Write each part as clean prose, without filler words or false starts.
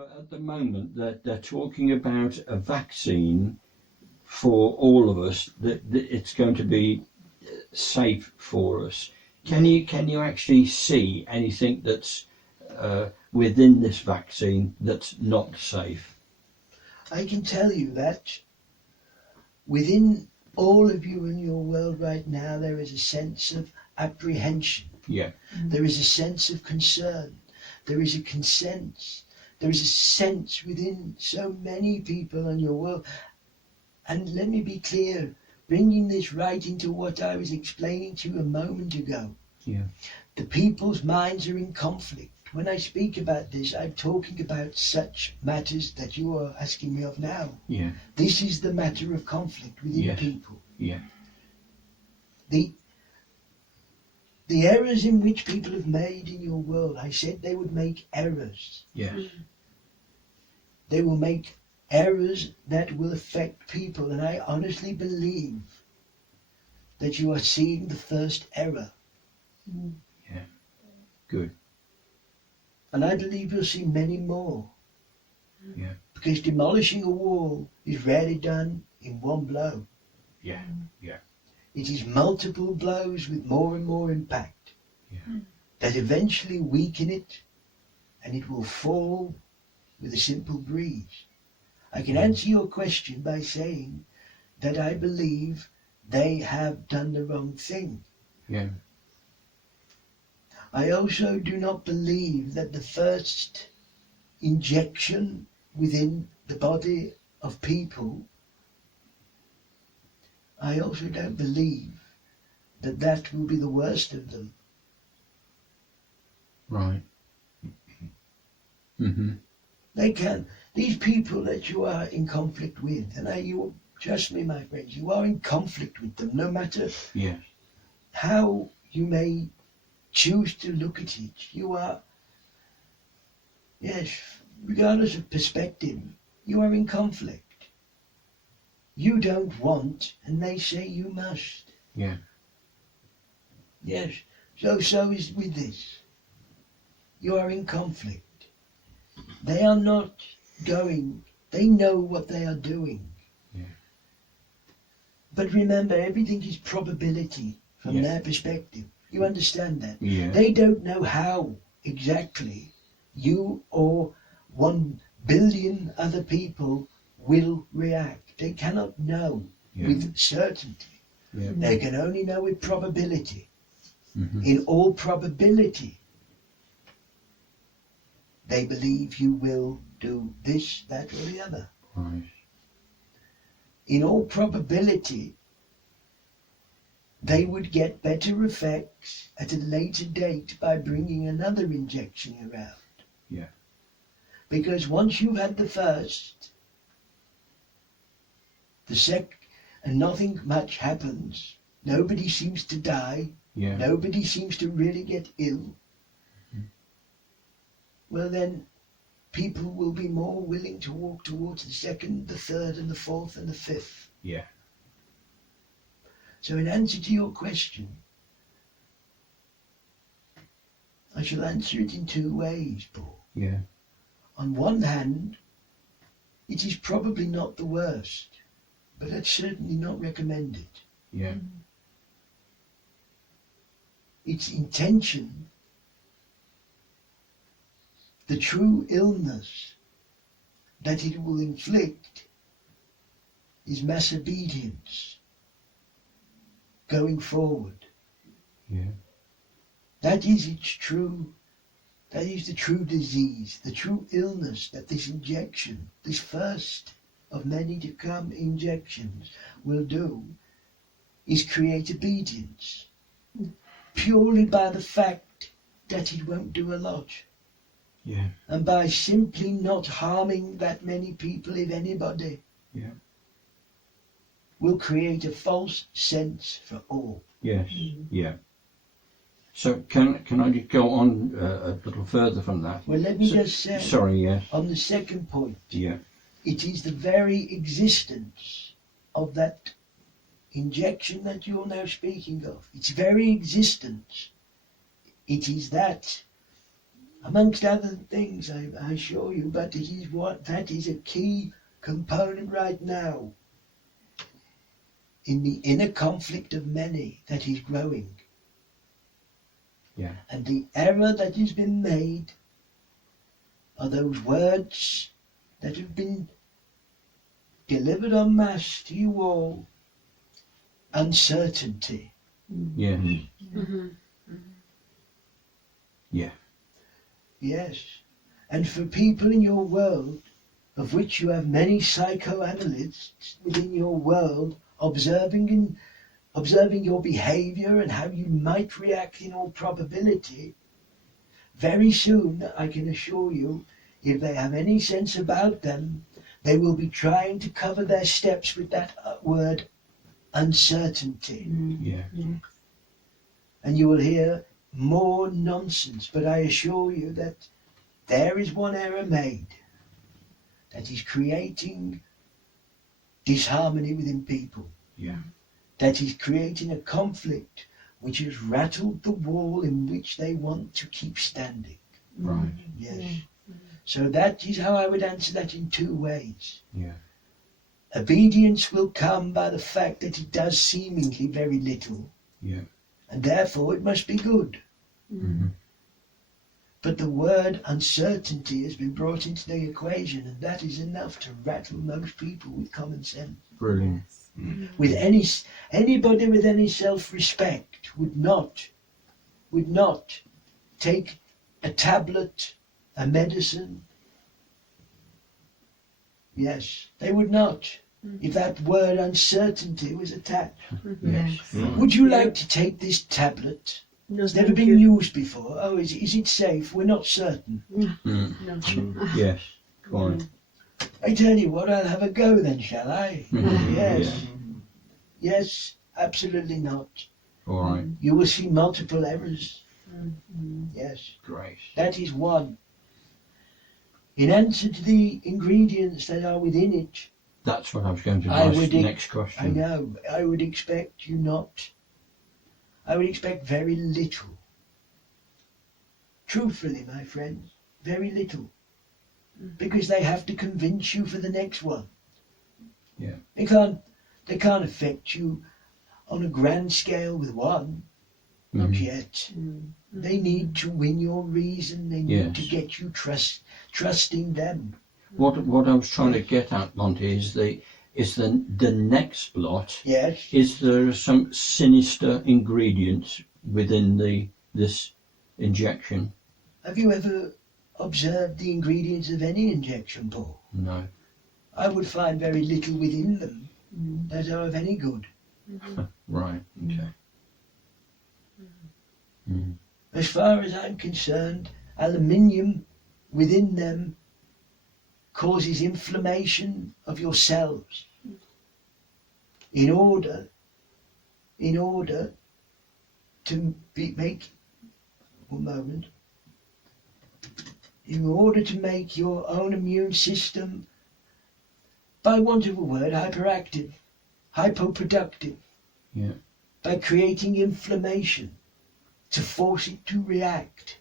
But at the moment, they're talking about a vaccine for all of us, that it's going to be safe for us. Can you actually see anything that's within this vaccine that's not safe? I can tell you that within all of you in your world right now, there is a sense of apprehension. Yeah. There is a sense of concern. There is a consent. There is a sense within so many people in your world. And let me be clear, bringing this right into what I was explaining to you a moment ago. Yeah. The people's minds are in conflict. When I speak about this, I'm talking about such matters that you are asking me of now. Yeah. This is the matter of conflict within Yes. people. Yeah. The errors in which people have made in your world, I said they would make errors. Yes. They will make errors that will affect people, and I honestly believe that you are seeing the first error. Yeah. Good. And I believe you'll see many more. Yeah. Because demolishing a wall is rarely done in one blow. Yeah. Yeah. It is multiple blows with more and more impact that eventually weaken it, and it will fall with a simple breeze. I can answer your question by saying that I believe they have done the wrong thing. Yeah. I also do not believe that the first injection within the body of people, I also don't believe that that will be the worst of them. Right. Mm-hmm. They can. These people that you are in conflict with, and you trust me, my friends, you are in conflict with them, no matter how you may choose to look at it. You are, yes, regardless of perspective, you are in conflict. You don't want, and they say you must. Yeah. Yes, so is with this. You are in conflict. They are not going, they know what they are doing. Yeah. But remember, everything is probability from their perspective. You understand that? Yeah. They don't know how exactly you or 1 billion other people will react. They cannot know with certainty. Yeah. They can only know with probability. Mm-hmm. In all probability, they believe you will do this, that, or the other. Right. In all probability, they would get better effects at a later date by bringing another injection around. Yeah. Because once you've had the first, the second, and nothing much happens, nobody seems to die, nobody seems to really get ill, well then, people will be more willing to walk towards the second, the third, and the fourth, and the fifth. Yeah. So in answer to your question, I shall answer it in 2 ways, Paul. Yeah. On one hand, it is probably not the worst, but it's certainly not recommended. Yeah. Its intention, the true illness that it will inflict, is mass obedience going forward. Yeah. That is the true disease, the true illness that this injection, this first of many to come injections will do, is create obedience. Purely by the fact that it won't do a lot. Yeah. And by simply not harming that many people, if anybody, will create a false sense for all. Yes. Yeah. So can I just go on a little further from that? Well, let me just say, sorry, yes. On the second point, yeah, it is the very existence of that injection that you're now speaking of. Its very existence. It is that amongst other things, I assure you, but that is a key component right now in the inner conflict of many that is growing. Yeah. And the error that has been made are those words that have been delivered en masse to you all. Uncertainty. Yeah. Mm-hmm. Yeah. Yes. And for people in your world, of which you have many psychoanalysts within your world, observing your behavior and how you might react in all probability, very soon, I can assure you, if they have any sense about them, they will be trying to cover their steps with that word uncertainty. Yeah. And you will hear more nonsense, but I assure you that there is one error made that is creating disharmony within people. Yeah. That is creating a conflict which has rattled the wall in which they want to keep standing. Right. Yes. So that is how I would answer that in two ways. Yeah. Obedience will come by the fact that it does seemingly very little. Yeah. And therefore it must be good. Mm-hmm. But the word uncertainty has been brought into the equation, and that is enough to rattle most people with common sense. Brilliant. With anybody with any self-respect would not take a tablet, a medicine. Yes, they would not, if that word uncertainty was attached. Yes. Right. Would you like to take this tablet? No, It's never thank been you. used before. Oh, is it safe? We're not certain. No. Yes. Quite. I tell you what, I'll have a go then, shall I? Mhm. Yes. Yeah. Yes, absolutely not. All right. You will see multiple errors. Yes, Great. that is one. In answer to the ingredients that are within it, That's what I was going to I ask. would- Next I question. know, I would expect you not. I would expect very little. Truthfully, my friends, very little. Because they have to convince you for the next one. Yeah. They can't affect you on a grand scale with one. Not Mhm. yet. They need to win your reason. They need to Yes. get you trusting them. What I was trying to get at, Monty, is the next lot. Yes. Is there some sinister ingredients within this injection? Have you ever observed the ingredients of any injection, Paul? No. I would find very little within them that are of any good. Right. Okay. Mm. As far as I'm concerned, aluminium within them causes inflammation of your cells. In order to make your own immune system, by want of a word, hyperactive, hypoproductive, Yeah. by creating inflammation to force it to react.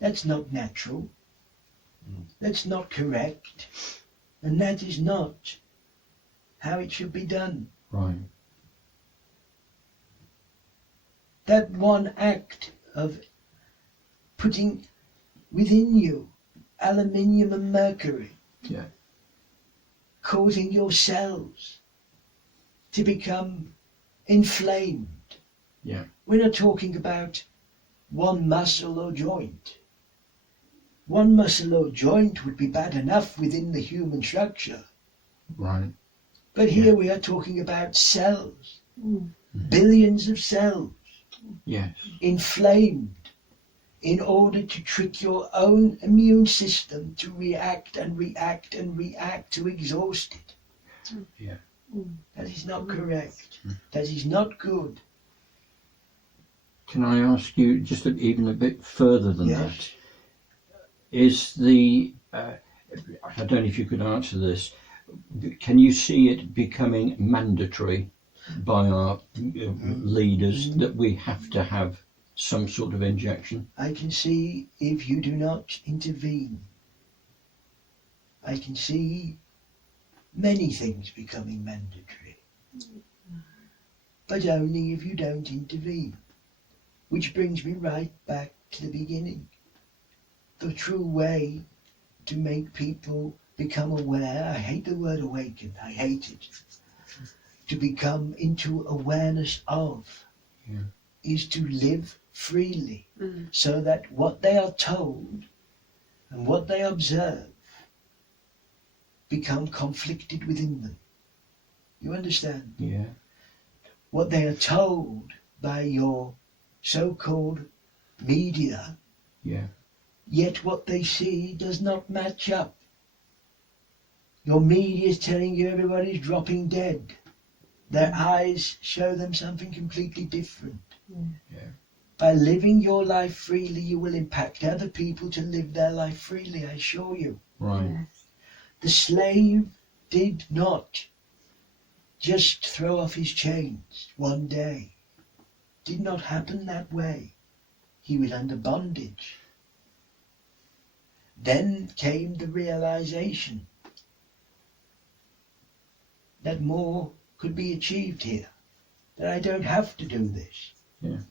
That's not natural. That's not correct. And that is not how it should be done. Right. That one act of putting within you aluminium and mercury, Yeah. causing your cells to become inflamed. Yeah. We're not talking about one muscle or joint. One muscle or joint would be bad enough within the human structure. Right. But here we are talking about cells, billions of cells, Yes. inflamed in order to trick your own immune system to react and react and react to exhaust it. Yeah. That is not correct. That is not good. Can I ask you just even a bit further than Yes. that? Is the I don't know if you could answer this. Can you see it becoming mandatory by our leaders that we have to have some sort of injection. I can see if you do not intervene. I can see many things becoming mandatory. But only if you don't intervene. Which brings me right back to the beginning. The true way to make people become aware, I hate the word awaken, I hate it. To become into awareness of is to live freely, so that what they are told and what they observe become conflicted within them. You understand? Yeah. What they are told by your so-called media, yet what they see does not match up. Your media is telling you everybody's dropping dead. Their eyes show them something completely different. By living your life freely, you will impact other people to live their life freely, I assure you. Right. Yes. The slave did not just throw off his chains one day. It did not happen that way. He was under bondage. Then came the realization that more could be achieved here, that I don't have to do this,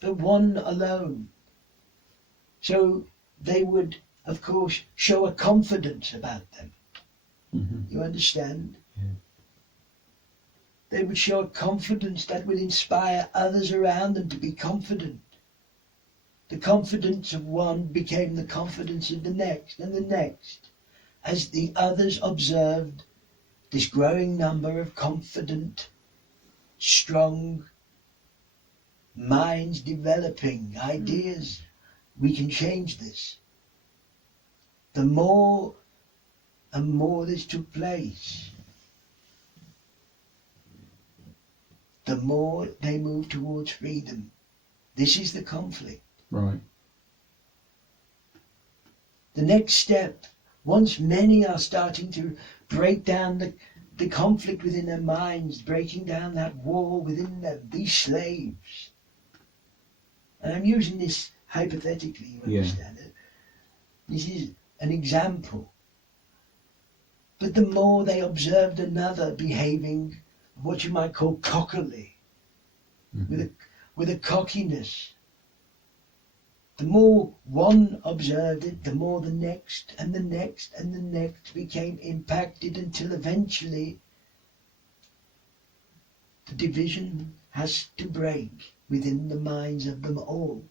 but one alone. So they would, of course, show a confidence about them. You understand? They would show a confidence that would inspire others around them to be confident. The confidence of one became the confidence of the next and the next, as the others observed this growing number of confident, strong minds developing ideas. We can change this. The more and more this took place, the more they moved towards freedom. This is the conflict. Right. The next step, once many are starting to break down the conflict within their minds, breaking down that wall within them, these slaves, and I'm using this hypothetically, you understand it? This is an example. But the more they observed another behaving what you might call cockily, with a cockiness, the more one observed it, the more the next and the next and the next became impacted, until eventually the division has to break within the minds of them all.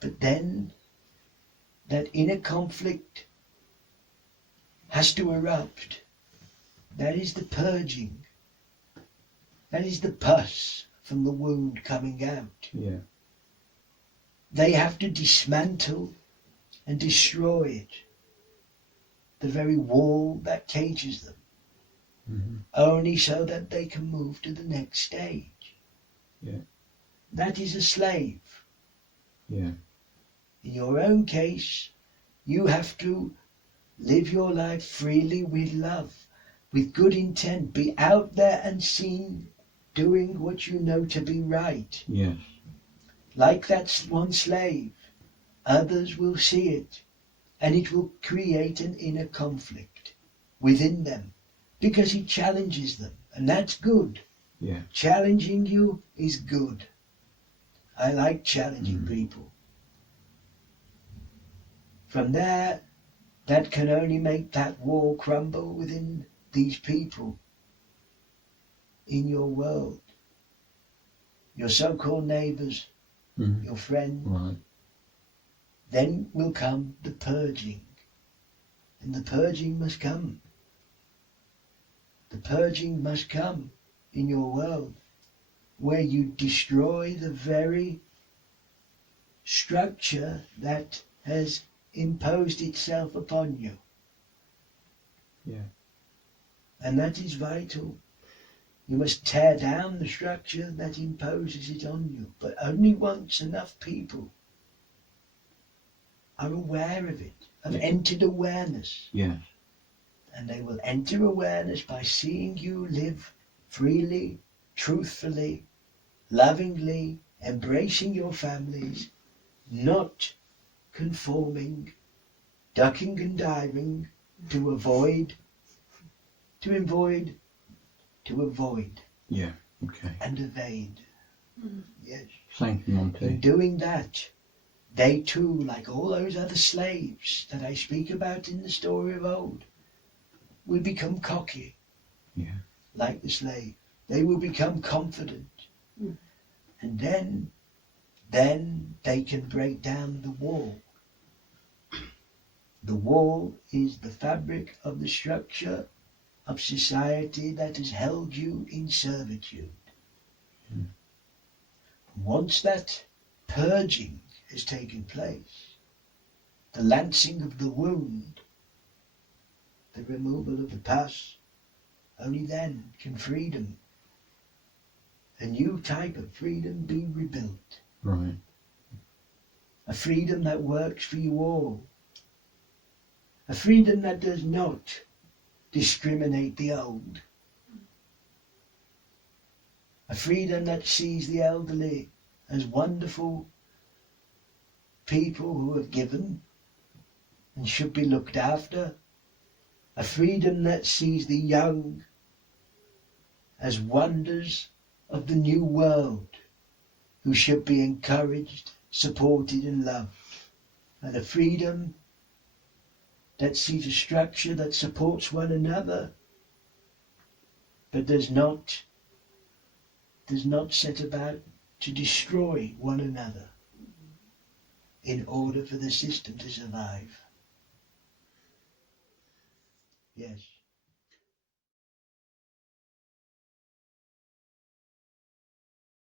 But then that inner conflict has to erupt. That is the purging. That is the pus from the wound coming out. Yeah. They have to dismantle and destroy it, the very wall that cages them, only so that they can move to the next stage. Yeah. That is a slave. Yeah. In your own case, you have to live your life freely with love, with good intent. Be out there and seen doing what you know to be right. Yes. Like that one slave, others will see it, and it will create an inner conflict within them, because it challenges them, and that's good. Yeah. Challenging you is good. I like challenging people. From there, that can only make that wall crumble within these people in your world, your so-called neighbors, your friends. Right. Then will come the purging, and the purging must come. The purging must come in your world, where you destroy the very structure that has imposed itself upon you. Yeah. And that is vital. You must tear down the structure that imposes it on you, but only once enough people are aware of it, have entered awareness. Yes. And they will enter awareness by seeing you live freely, truthfully, lovingly, embracing your families, not conforming, ducking and diving to avoid, Yeah. Okay. and evade. Mm. Yes. Thank you, In Monty. doing that, they too, like all those other slaves that I speak about in the story of old, will become cocky. Yeah. Like the slave. They will become confident. Mm. And then they can break down the wall. The wall is the fabric of the structure of society that has held you in servitude. Mm. Once that purging has taken place, the lancing of the wound, the removal of the past, only then can freedom, a new type of freedom, be rebuilt. Right. A freedom that works for you all. A freedom that does not discriminate the old. A freedom that sees the elderly as wonderful people who have given and should be looked after. A freedom that sees the young as wonders of the new world who should be encouraged, supported and loved. And a freedom that sees a structure that supports one another but does not set about to destroy one another in order for the system to survive. Yes.